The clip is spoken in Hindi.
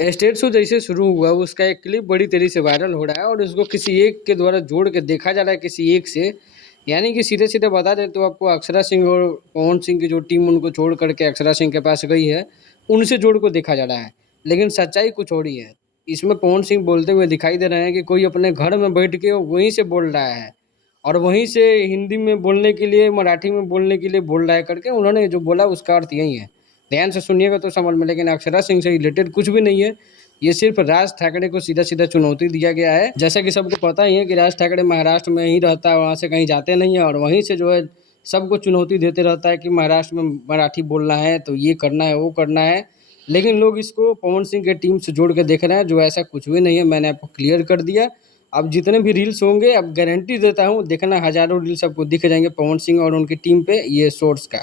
स्टेट शो जैसे शुरू हुआ उसका एक क्लिप बड़ी तेज़ी से वायरल हो रहा है और उसको किसी एक के द्वारा जोड़ के देखा जा रहा है किसी एक से। यानी कि सीधे-सीधे बता दें तो आपको अक्षरा सिंह और पवन सिंह की जो टीम उनको छोड़ कर के अक्षरा सिंह के पास गई है, उनसे जोड़ को देखा जा रहा है। लेकिन सच्चाई कुछ और ही है। इसमें पवन सिंह बोलते हुए दिखाई दे रहे हैं कि कोई अपने घर में बैठ के वहीं से बोल रहा है और वहीं से हिंदी में बोलने के लिए, मराठी में बोलने के लिए बोल रहा है करके उन्होंने जो बोला उसका अर्थ यही है। ध्यान से सुनिएगा तो समझ में, लेकिन अक्षरा सिंह से रिलेटेड कुछ भी नहीं है। ये सिर्फ राज ठाकरे को सीधा-सीधा चुनौती दिया गया है। जैसा कि सबको पता ही है कि राज ठाकरे महाराष्ट्र में ही रहता है, वहाँ से कहीं जाते नहीं हैं और वहीं से जो है सबको चुनौती देते रहता है कि महाराष्ट्र में मराठी बोलना है, तो ये करना है, वो करना है। लेकिन लोग इसको पवन सिंह के टीम से जोड़ के देख रहे हैं, जो ऐसा कुछ भी नहीं है, मैंने आपको क्लियर कर दिया। अब जितने भी रील्स होंगे, अब गारंटी देता हूँ, देखना हज़ारों रील्स आपको दिख जाएँगे पवन सिंह और उनकी टीम पे ये शॉर्ट्स का।